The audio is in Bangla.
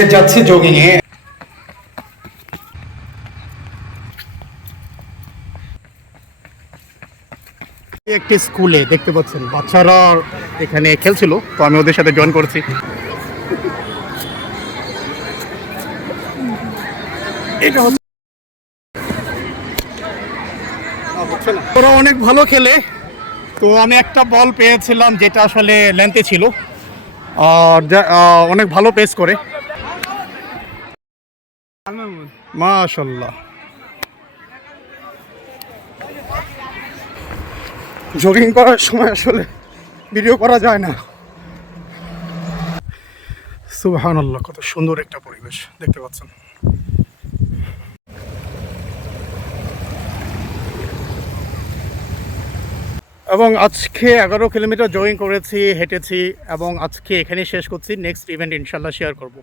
আজকে যাচ্ছি জগিং এ একটি স্কুলে দেখতে পাচ্ছেন, বাচ্চারা এখানে খেলছিল, তো আমি ওদের সাথে জয়েন করেছি। এটা ওরা অনেক ভালো খেলে। তো আমি একটা বল পেয়েছিলাম, যেটা আসলে লেন্থে ছিল। অনেক ভালো পেস করে। মাশাল্লাহ। জগিং করার সময় আসলে ভিডিও করা যায় না। সুবহানাল্লাহ, কত সুন্দর একটা পরিবেশ, দেখতে পাচ্ছেন। এবং আজকে এগারো কিলোমিটার জগিং করেছি, হেঁটেছি এবং আজকে এখানেই শেষ করছি। নেক্সট ইভেন্ট ইনশাল্লাহ শেয়ার করব।